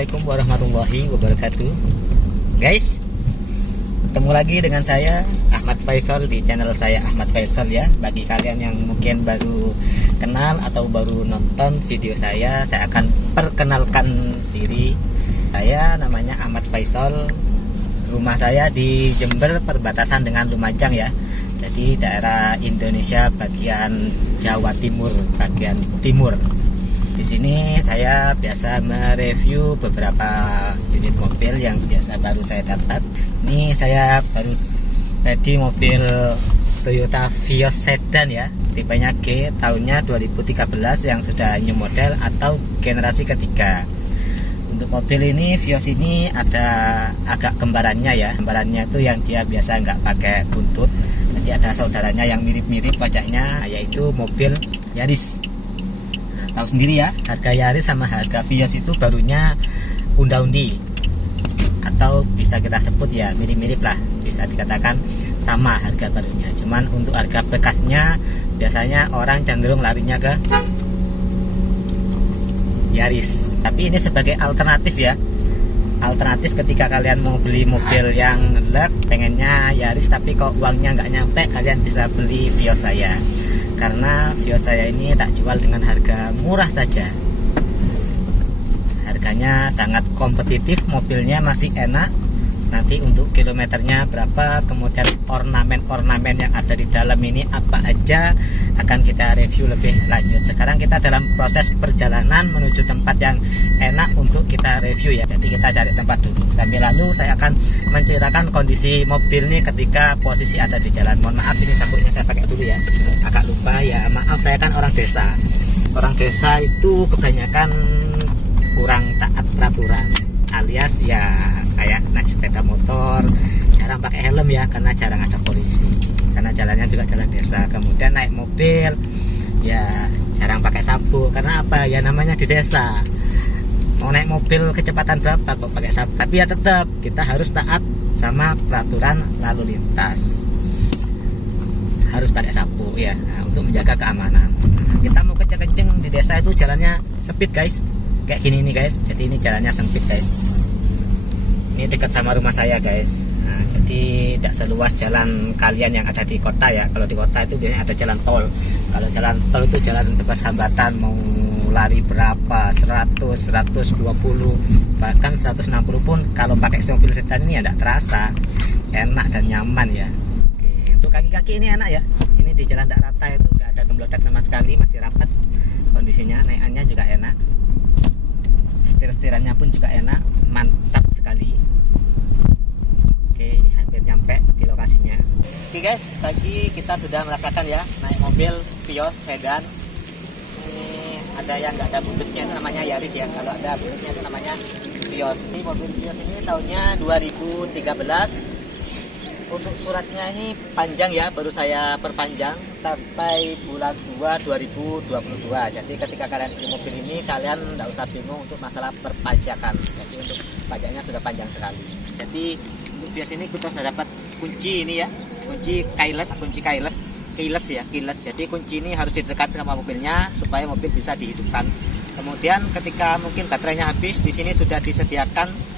Assalamualaikum warahmatullahi wabarakatuh. Guys, ketemu lagi dengan saya Ahmad Faisal di channel saya Ahmad Faisal ya. Bagi kalian yang mungkin baru kenal atau baru nonton video saya akan perkenalkan diri. Saya namanya Ahmad Faisal. Rumah saya di Jember, perbatasan dengan Lumajang ya. Jadi daerah Indonesia bagian Jawa Timur, bagian timur. Di sini saya biasa mereview beberapa unit mobil yang biasa baru saya dapat. Ini saya baru ready mobil Toyota Vios sedan ya, tipenya G, tahunnya 2013 yang sudah new model atau generasi ketiga. Untuk mobil ini Vios ini ada agak kembarannya ya. Kembarannya itu yang dia biasa nggak pakai buntut. Jadi ada saudaranya yang mirip-mirip wajahnya, yaitu mobil Yaris. Tahu sendiri ya, harga Yaris sama harga Vios itu barunya unda-undi, atau bisa kita sebut ya mirip-mirip lah, bisa dikatakan sama harga barunya. Cuman untuk harga bekasnya biasanya orang cenderung larinya ke Yaris. Tapi ini sebagai alternatif ya, alternatif ketika kalian mau beli mobil yang lek, pengennya Yaris tapi kok uangnya nggak nyampe, kalian bisa beli Vios saya. Karena Vios saya ini tak jual dengan harga murah saja. Harganya sangat kompetitif, mobilnya masih enak. Nanti untuk kilometernya berapa, kemudian ornamen-ornamen yang ada di dalam ini apa aja, akan kita review lebih lanjut. Sekarang kita dalam proses perjalanan menuju tempat yang enak untuk kita review ya. Jadi kita cari tempat dulu. Sambil lalu saya akan menceritakan kondisi mobil ini ketika posisi ada di jalan. Mohon maaf ini sabuknya saya pakai dulu ya. Agak lupa ya, maaf, saya kan orang desa. Orang desa itu kebanyakan kurang taat peraturan, alias ya kayak naik sepeda motor jarang pakai helm ya, karena jarang ada polisi, karena jalannya juga jalan desa. Kemudian naik mobil ya jarang pakai sabuk, karena apa ya, namanya di desa. Mau naik mobil kecepatan berapa kok pakai sabuk. Tapi ya tetap kita harus taat sama peraturan lalu lintas, harus pakai sabuk ya, untuk menjaga keamanan. Kita mau kenceng-kenceng di desa itu jalannya sempit guys, kayak gini nih guys. Jadi ini jalannya sempit guys. Ini dekat sama rumah saya guys. Nah, jadi tidak seluas jalan kalian yang ada di kota ya. Kalau di kota itu biasanya ada jalan tol. Kalau jalan tol itu jalan bebas hambatan, mau lari berapa, 100, 120, bahkan 160 pun kalau pakai mobil sedan ini ya tidak terasa, enak dan nyaman ya. Oke, untuk kaki-kaki ini enak ya. Ini di jalan tidak rata itu nggak ada gemblodak sama sekali, masih rapat kondisinya. Naikannya juga enak, setir-setirannya pun juga enak, mantap sekali. Oke, ini hampir nyampe di lokasinya. Oke guys, tadi kita sudah merasakan ya naik mobil Vios sedan. Ini ada yang nggak ada buntutnya, itu namanya Yaris ya. Kalau ada buntutnya itu namanya Vios. Ini mobil Vios ini tahunnya 2013. Untuk suratnya ini panjang ya, baru saya perpanjang sampai bulan 2 2022. Jadi ketika kalian beli mobil ini, kalian tidak usah bingung untuk masalah perpajakan. Jadi untuk pajaknya sudah panjang sekali. Jadi untuk Vios ini kita sudah dapat kunci ini ya, kunci keyless ya. Jadi kunci ini harus didekat sama mobilnya supaya mobil bisa dihidupkan. Kemudian ketika mungkin baterainya habis, di sini sudah disediakan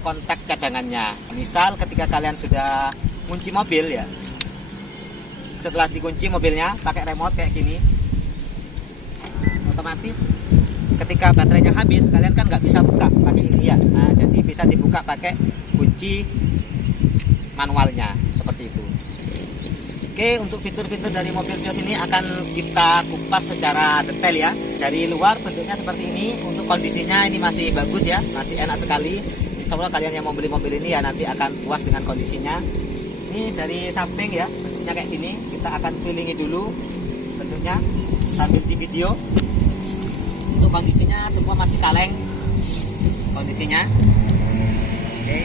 kontak cadangannya. Misal ketika kalian sudah kunci mobil ya, setelah dikunci mobilnya pakai remote kayak gini, otomatis ketika baterainya habis kalian kan nggak bisa buka pakai ini ya. Nah, jadi bisa dibuka pakai kunci manualnya seperti itu. Oke, untuk fitur-fitur dari mobil Vios ini akan kita kupas secara detail ya. Dari luar bentuknya seperti ini, untuk kondisinya ini masih bagus ya, masih enak sekali. Insya Allah kalian yang mau beli mobil ini ya nanti akan puas dengan kondisinya. Ini dari samping ya, bentuknya kayak gini. Kita akan kelilingi dulu bentuknya sambil di video. Untuk kondisinya semua masih kaleng kondisinya. Oke.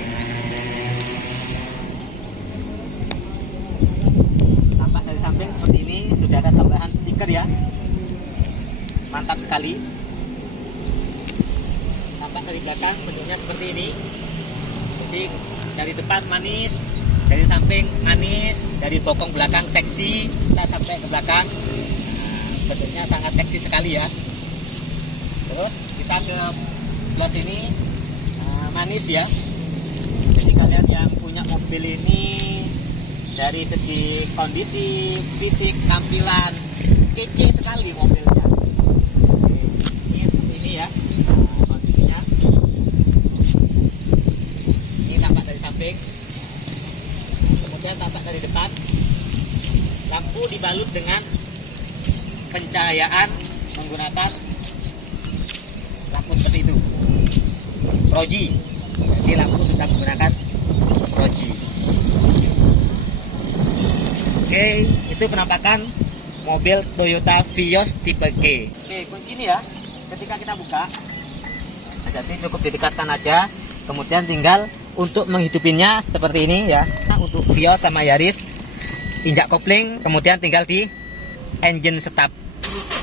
Tampak dari samping seperti ini, sudah ada tambahan stiker ya. Mantap sekali. Tampak dari belakang bentuknya seperti ini. Jadi dari depan manis, dari samping manis, dari bokong belakang seksi, kita sampai ke belakang. Nah, bentuknya sangat seksi sekali ya. Terus kita ke sebelah sini manis ya. Jadi kalian yang punya mobil ini dari segi kondisi fisik, tampilan kece sekali mobilnya. Ini seperti ini ya kondisinya. Ini tampak dari samping, kemudian tampak dari depan. Lampu dibalut dengan pencahayaan menggunakan lampu seperti itu, Proji. Jadi lampu sudah menggunakan Proji. Oke, itu penampakan mobil Toyota Vios tipe G. Oke, kunci ini ya, ketika kita buka, jadi cukup didekatkan aja, kemudian tinggal untuk menghidupinya seperti ini ya. Untuk Vios sama Yaris, injak kopling, kemudian tinggal di engine start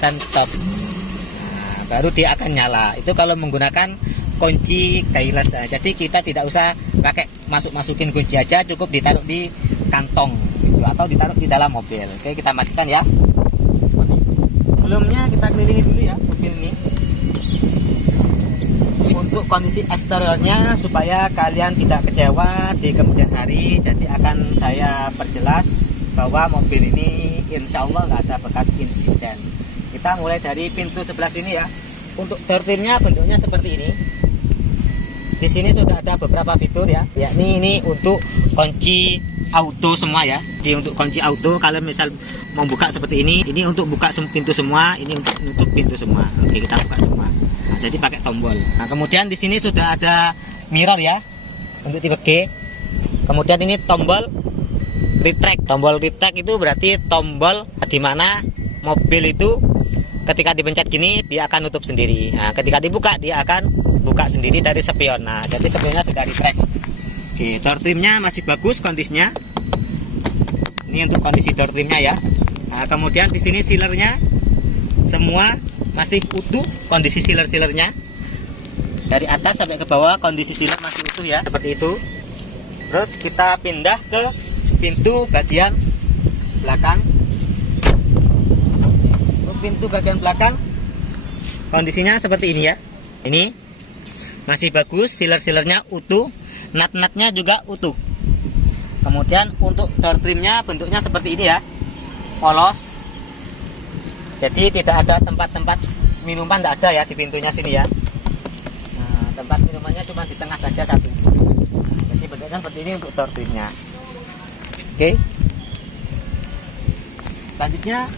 dan stop. Nah, baru dia akan nyala. Itu kalau menggunakan kunci keyless. Nah, jadi kita tidak usah pakai masukin kunci aja, cukup ditaruh di kantong gitu, atau ditaruh di dalam mobil. Oke, kita matikan ya. Sebelumnya kita kelilingi dulu ya mobil ini untuk kondisi eksteriornya supaya kalian tidak kecewa di kemudian hari. Jadi akan saya perjelas bahwa mobil ini insya Allah nggak ada bekas insiden. Kita mulai dari pintu sebelah sini ya. Untuk door trimnya bentuknya seperti ini. Di sini sudah ada beberapa fitur ya, yakni ini untuk kunci auto semua ya. Jadi untuk kunci auto kalau misal mau buka seperti ini untuk buka pintu semua, ini untuk nutup pintu semua. Oke, kita buka semua. Nah, jadi pakai tombol. Nah, kemudian di sini sudah ada mirror ya untuk tipe G. Kemudian ini tombol retract. Tombol retract itu berarti tombol di mana mobil itu ketika dipencet gini dia akan nutup sendiri. Nah, ketika dibuka dia akan buka sendiri dari spion. Nah, jadi spionnya sudah retract. Oke, door trimnya masih bagus kondisinya. Ini untuk kondisi door trimnya ya. Nah, kemudian di sini sealernya semua masih utuh, kondisi sealernya dari atas sampai ke bawah kondisi sealer masih utuh ya, seperti itu. Terus kita pindah ke pintu bagian belakang. Untuk pintu bagian belakang kondisinya seperti ini ya. Ini masih bagus, sealernya utuh, nut-nutnya juga utuh. Kemudian untuk door trimnya bentuknya seperti ini ya, polos. Jadi tidak ada tempat-tempat minuman, tidak ada ya di pintunya sini ya. Nah, tempat minumannya cuma di tengah saja satu. Nah, jadi bentuknya seperti ini untuk door trimnya. Oke. Selanjutnya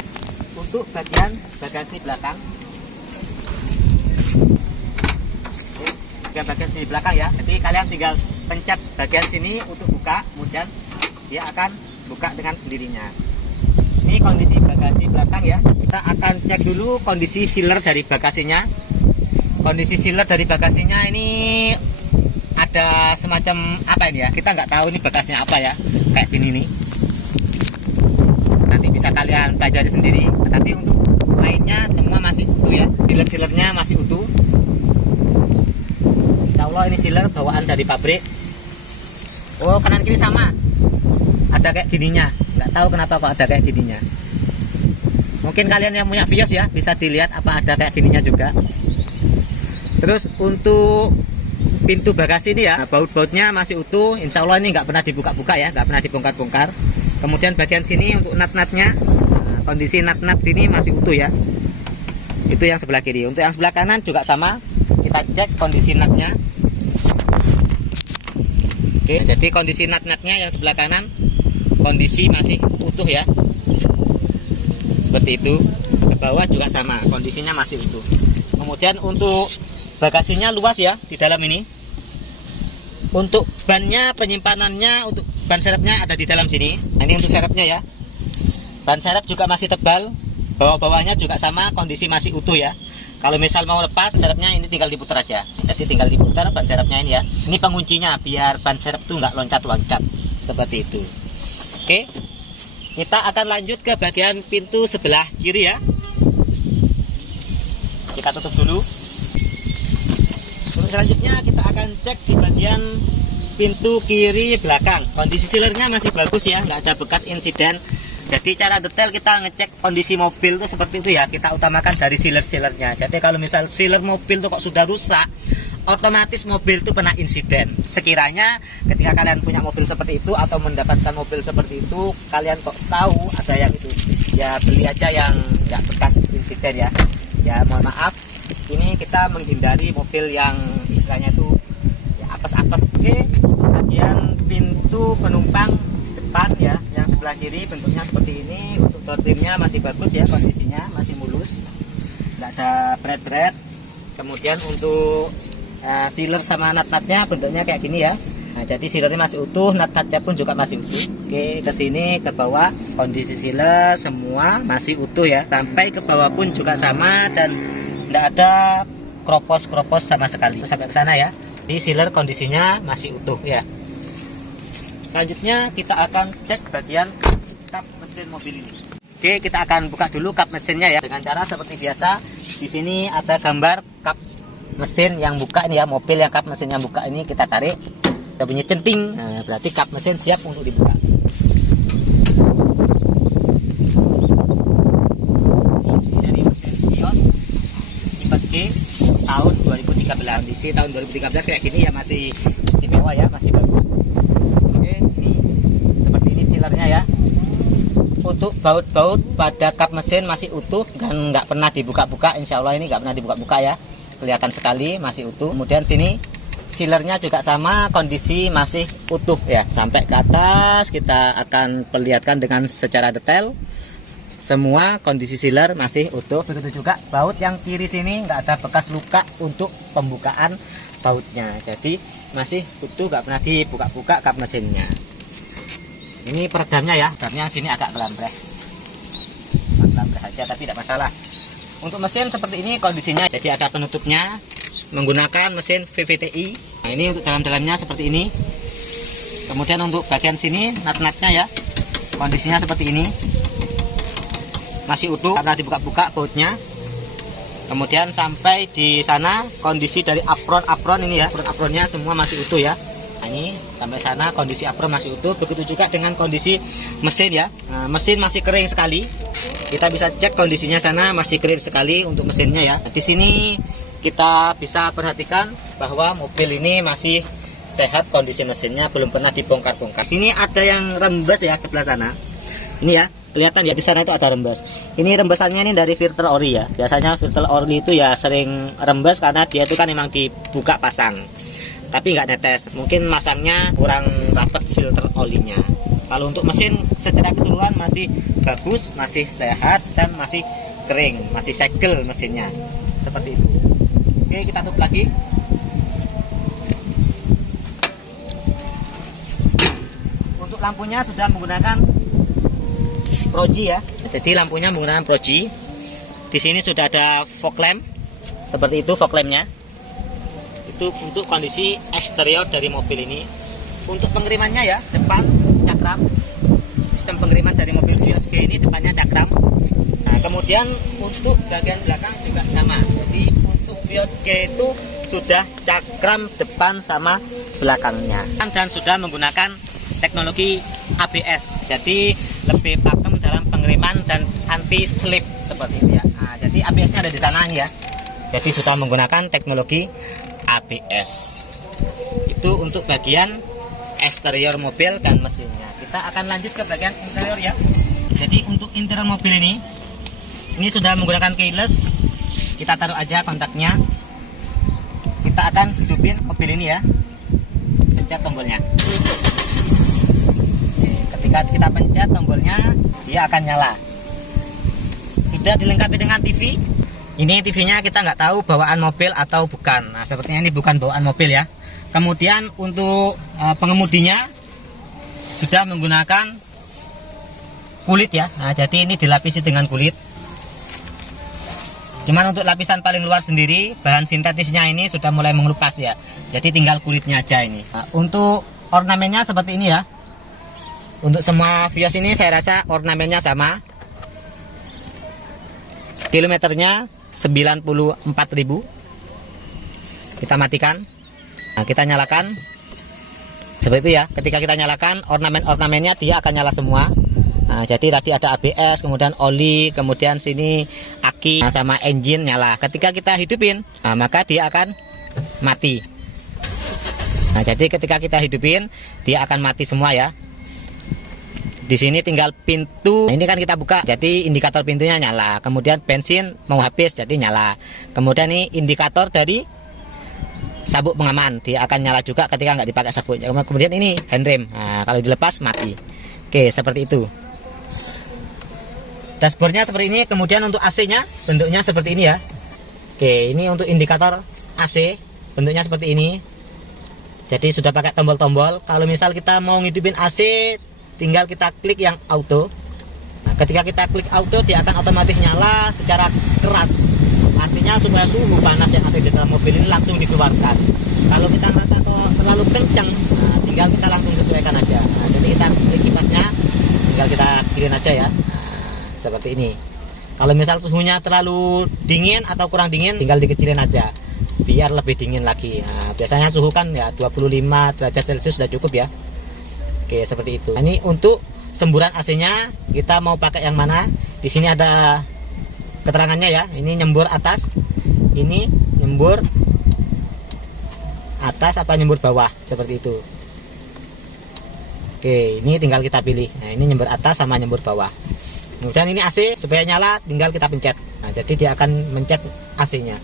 untuk bagian bagasi belakang. Bagian sini belakang ya. Jadi kalian tinggal pencet bagian sini untuk buka, kemudian dia akan buka dengan sendirinya. Ini kondisi bagasi belakang ya. Kita akan cek dulu kondisi sealer dari bagasinya. Kondisi sealer dari bagasinya ini ada semacam apa ini ya? Kita nggak tahu ini bekasnya apa ya. Kayak gini nih. Nanti bisa kalian pelajari sendiri. Tapi untuk lainnya semua masih utuh ya. Sealernya masih utuh. Insya Allah ini sealer bawaan dari pabrik. Oh, kanan kiri sama. Ada kayak gininya. Nggak tahu kenapa kok ada kayak gininya. Mungkin kalian yang punya Vios ya bisa dilihat apa ada kayak gininya juga. Terus untuk pintu bagasi ini ya, baut-bautnya masih utuh. Insya Allah ini nggak pernah dibuka-buka ya, nggak pernah dibongkar-bongkar. Kemudian bagian sini untuk nut-nutnya, kondisi nut-nut sini masih utuh ya. Itu yang sebelah kiri. Untuk yang sebelah kanan juga sama. Kita cek kondisi nutnya. Oke, jadi kondisi nut-nutnya yang sebelah kanan kondisi masih utuh ya, seperti itu. Ke bawah juga sama, kondisinya masih utuh. Kemudian untuk bagasinya luas ya di dalam ini. Untuk bannya, penyimpanannya, untuk ban serepnya ada di dalam sini. Nah, ini untuk serepnya ya. Ban serep juga masih tebal. Bawah-bawahnya juga sama, kondisi masih utuh ya. Kalau misal mau lepas serepnya ini tinggal diputar aja. Jadi tinggal diputar ban serepnya ini ya. Ini penguncinya biar ban serep tuh nggak loncat-loncat seperti itu. Oke, kita akan lanjut ke bagian pintu sebelah kiri ya. Kita tutup dulu. Untuk selanjutnya kita akan cek di bagian pintu kiri belakang. Kondisi sealernya masih bagus ya, nggak ada bekas insiden. Jadi cara detail kita ngecek kondisi mobil itu seperti itu ya. Kita utamakan dari sealernya. Jadi kalau misal sealer mobil itu kok sudah rusak otomatis mobil itu pernah insiden. Sekiranya ketika kalian punya mobil seperti itu atau mendapatkan mobil seperti itu, kalian kok tahu ada yang itu, ya beli aja yang nggak bekas insiden ya. Ya mohon maaf, ini kita menghindari mobil yang istilahnya itu ya apes-apes. Oke, bagian pintu penumpang depan ya, yang sebelah kiri bentuknya seperti ini. Untuk door trimnya masih bagus ya, kondisinya masih mulus, nggak ada bret-bret. Kemudian untuk sealer sama nut-nutnya bentuknya kayak gini ya. Nah, jadi sealernya masih utuh, nut-nutnya pun juga masih utuh. Oke, ke sini ke bawah kondisi sealer semua masih utuh ya. Sampai ke bawah pun juga sama dan tidak ada kropos-kropos sama sekali. Sampai ke sana ya. Di sealer kondisinya masih utuh ya. Selanjutnya kita akan cek bagian kap mesin mobil ini. Oke, kita akan buka dulu kap mesinnya ya. Dengan cara seperti biasa. Di sini ada gambar kap mesin yang buka ini ya, mobil yang kap mesin yang buka ini kita tarik, kita bunyi centing, nah, berarti kap mesin siap untuk dibuka. Ini dari mesin Vios 4G tahun 2013. Kondisi tahun 2013 kayak gini ya, masih istimewa ya, masih bagus. Oke, ini seperti ini sealernya ya. Untuk baut-baut pada kap mesin masih utuh dan nggak pernah dibuka-buka. Insya Allah ini nggak pernah dibuka-buka ya, kelihatan sekali masih utuh. Kemudian sini sealernya juga sama, kondisi masih utuh ya. Sampai ke atas kita akan perlihatkan dengan secara detail. Semua kondisi sealer masih utuh. Begitu juga baut yang kiri sini nggak ada bekas luka untuk pembukaan bautnya. Jadi masih utuh, nggak pernah dibuka-buka kap mesinnya. Ini peredamnya ya, peredamnya sini agak kelambreh aja, tapi tidak masalah. Untuk mesin seperti ini kondisinya, jadi ada penutupnya menggunakan mesin VVTi. Nah, ini untuk dalam-dalamnya seperti ini. Kemudian untuk bagian sini nut-nutnya ya, kondisinya seperti ini, masih utuh, karena dibuka-buka bautnya. Kemudian sampai di sana kondisi dari apron ini ya, apronnya semua masih utuh ya. Nah, ini sampai sana kondisi apron masih utuh. Begitu juga dengan kondisi mesin ya. Nah, mesin masih kering sekali. Kita bisa cek kondisinya sana masih kering sekali untuk mesinnya ya. Di sini kita bisa perhatikan bahwa mobil ini masih sehat, kondisi mesinnya belum pernah dibongkar-bongkar. Sini ada yang rembes ya sebelah sana. Ini ya, kelihatan ya di sana itu ada rembes. Ini rembesannya ini dari filter oli ya. Biasanya filter oli itu ya sering rembes karena dia itu kan memang dibuka pasang, tapi nggak netes. Mungkin masangnya kurang rapat filter olinya. Kalau untuk mesin secara keseluruhan masih bagus, masih sehat dan masih kering, masih segel mesinnya seperti itu. Oke, kita tutup lagi. Untuk lampunya sudah menggunakan Proji ya. Jadi lampunya menggunakan Proji. Di sini sudah ada fog lamp seperti itu, fog lampnya. Itu untuk kondisi eksterior dari mobil ini. Untuk pengirimannya ya, depan cakram, sistem pengiriman dari mobil Vios G ini depannya cakram. Nah, kemudian untuk bagian belakang juga sama. Jadi untuk Vios G itu sudah cakram depan sama belakangnya, dan sudah menggunakan teknologi ABS. Jadi lebih pakem dalam pengiriman dan anti slip seperti itu ya. Nah, jadi ABS-nya ada di sana ya. Jadi sudah menggunakan teknologi ABS. Itu untuk bagian eksterior mobil dan mesinnya. Kita akan lanjut ke bagian interior ya. Jadi untuk interior mobil ini sudah menggunakan keyless. Kita taruh aja kontaknya. Kita akan hidupin mobil ini ya. Pencet tombolnya. Oke, ketika kita pencet tombolnya, dia akan nyala. Sudah dilengkapi dengan TV. Ini TV-nya kita nggak tahu bawaan mobil atau bukan. Nah, sepertinya ini bukan bawaan mobil ya. Kemudian untuk pengemudinya sudah menggunakan kulit ya. Nah, jadi ini dilapisi dengan kulit. Cuman untuk lapisan paling luar sendiri, bahan sintetisnya ini sudah mulai mengelupas ya. Jadi tinggal kulitnya aja ini. Nah, untuk ornamennya seperti ini ya. Untuk semua Vios ini saya rasa ornamennya sama. Kilometernya 94.000. Kita matikan. Nah, kita nyalakan. Seperti itu ya. Ketika kita nyalakan, ornamen-ornamennya dia akan nyala semua. Nah, jadi tadi ada ABS, kemudian oli, kemudian sini aki, sama engine nyala. Ketika kita hidupin, nah, maka dia akan mati. Nah, jadi ketika kita hidupin dia akan mati semua ya. Di sini tinggal pintu. Nah, ini kan kita buka, jadi indikator pintunya nyala. Kemudian bensin mau habis, jadi nyala. Kemudian ini indikator dari sabuk pengaman, dia akan nyala juga ketika nggak dipakai sabuk. Kemudian ini handrem. Nah, kalau dilepas mati. Oke, seperti itu. Dashboardnya seperti ini. Kemudian untuk AC-nya bentuknya seperti ini ya. Oke, ini untuk indikator AC bentuknya seperti ini. Jadi sudah pakai tombol-tombol. Kalau misal kita mau ngidupin AC, tinggal kita klik yang auto. Nah, ketika kita klik auto, dia akan otomatis nyala secara keras. Artinya supaya suhu panas yang ada di dalam mobil ini langsung dikeluarkan. Kalau kita merasa terlalu kencang, nah, tinggal kita langsung sesuaikan aja. Nah, jadi kita klik kipasnya, tinggal kita kecilin aja ya. Nah, seperti ini. Kalau misal suhunya terlalu dingin atau kurang dingin, tinggal dikecilin aja biar lebih dingin lagi. Nah, biasanya suhu kan ya 25 derajat Celcius sudah cukup ya. Oke, seperti itu. Nah, ini untuk semburan AC-nya kita mau pakai yang mana? Di sini ada keterangannya ya. Ini nyembur atas, ini nyembur atas apa nyembur bawah, seperti itu. Oke, ini tinggal kita pilih. Nah, ini nyembur atas sama nyembur bawah. Kemudian ini AC supaya nyala tinggal kita pencet. Nah, jadi dia akan mencet AC-nya.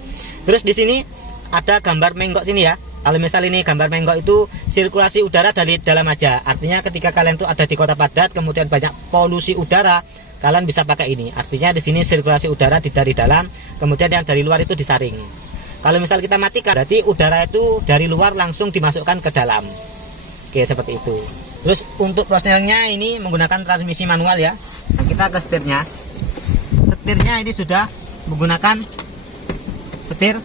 Terus di sini ada gambar menggok sini ya. Kalau misal ini gambar menggok itu sirkulasi udara dari dalam aja. Artinya ketika kalian tuh ada di kota padat, kemudian banyak polusi udara, kalian bisa pakai ini. Artinya di sini sirkulasi udara dari dalam, kemudian yang dari luar itu disaring. Kalau misal kita matikan, berarti udara itu dari luar langsung dimasukkan ke dalam. Oke, seperti itu. Terus untuk prosesnya ini menggunakan transmisi manual ya. Nah, kita ke setirnya. Setirnya ini sudah menggunakan setir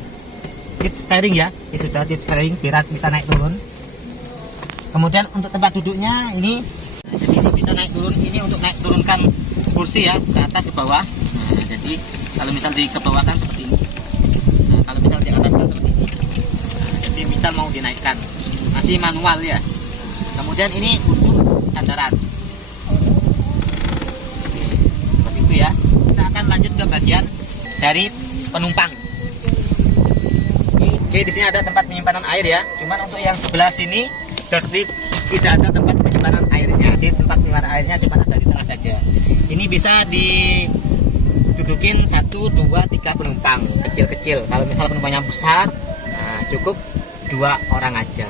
seat steering ya. Ini sudah seat steering biar bisa naik turun. Kemudian untuk tempat duduknya ini, nah, jadi ini bisa naik turun. Ini untuk naik turunkan kursi ya, ke atas ke bawah. Nah, jadi kalau misal di ke bawah kan seperti ini. Nah, kalau misal di atas kan seperti ini. Nah, jadi misal mau dinaikkan, masih manual ya. Kemudian ini untuk sandaran. Seperti itu ya. Kita akan lanjut ke bagian dari penumpang. Oke, di sini ada tempat penyimpanan air ya. Cuman untuk yang sebelah sini berarti tidak ada tempat penyimpanan airnya. Jadi tempat penyimpanan airnya cuma ada di tengah saja. Ini bisa didudukin 1, 2, 3 penumpang kecil-kecil. Kalau misal penumpangnya besar, nah, cukup 2 orang aja.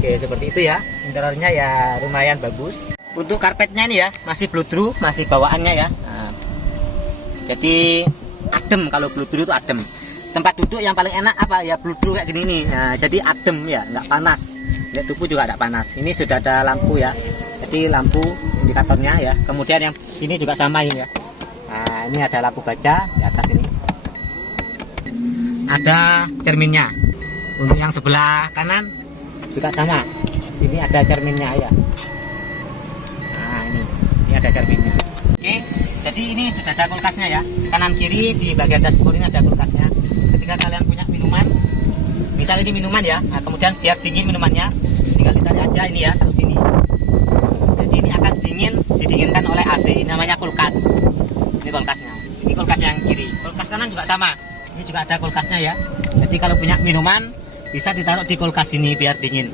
Oke, seperti itu ya. Interiornya ya lumayan bagus. Untuk karpetnya ini ya masih blow-through, masih bawaannya ya. Nah, jadi adem, kalau blow-through itu adem. Tempat duduk yang paling enak apa ya, blow-through kayak gini nih. Nah, jadi adem ya, nggak panas. Lihat tubuh juga nggak panas. Ini sudah ada lampu ya. Jadi lampu indikatornya ya. Kemudian yang sini juga sama ini ya. Nah, ini ada lampu baca di atas ini. Ada cerminnya. Untuk yang sebelah kanan juga sama. Sini ada cerminnya ya. Nah, ini ada cerminnya. Oke, jadi ini sudah ada kulkasnya ya. Kanan kiri di bagian dashboard ini ada kulkasnya. Ketika kalian punya minuman, misal ini minuman ya, nah, kemudian biar dingin minumannya, tinggal ditarik aja ini ya, terus ini. Jadi ini akan didinginkan oleh AC. Ini namanya kulkas. Ini kulkasnya. Ini kulkas yang kiri. Kulkas kanan juga sama. Ini juga ada kulkasnya ya. Jadi kalau punya minuman bisa ditaruh di kulkas ini biar dingin.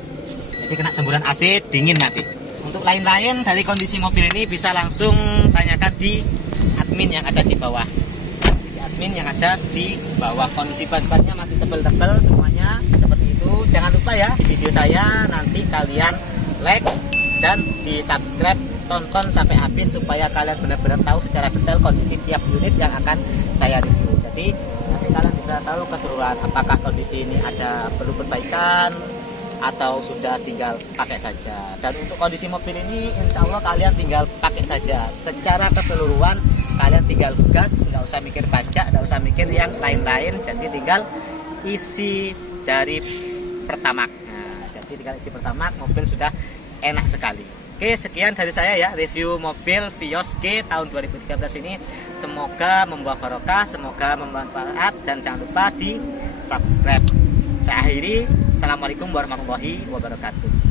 Jadi kena semburan AC, dingin nanti. Untuk lain-lain dari kondisi mobil ini bisa langsung tanyakan di admin yang ada di bawah. Di admin yang ada di bawah. Kondisi ban-bannya masih tebal-tebal semuanya seperti itu. Jangan lupa ya video saya nanti kalian like dan di subscribe, tonton sampai habis supaya kalian benar-benar tahu secara detail kondisi tiap unit yang akan saya review. Jadi nanti kalian bisa tahu keseluruhan apakah kondisi ini ada perlu perbaikan atau sudah tinggal pakai saja. Dan untuk kondisi mobil ini insya Allah kalian tinggal pakai saja secara keseluruhan. Kalian tinggal gas, nggak usah mikir pajak, nggak usah mikir yang lain-lain. Jadi tinggal isi dari Pertamax. Nah, jadi tinggal isi Pertamax, mobil sudah enak sekali. Oke, sekian dari saya ya review mobil Vios G tahun 2013 ini. Semoga membawa barokah, semoga bermanfaat, dan jangan lupa di subscribe. Saya akhiri. Assalamualaikum warahmatullahi wabarakatuh.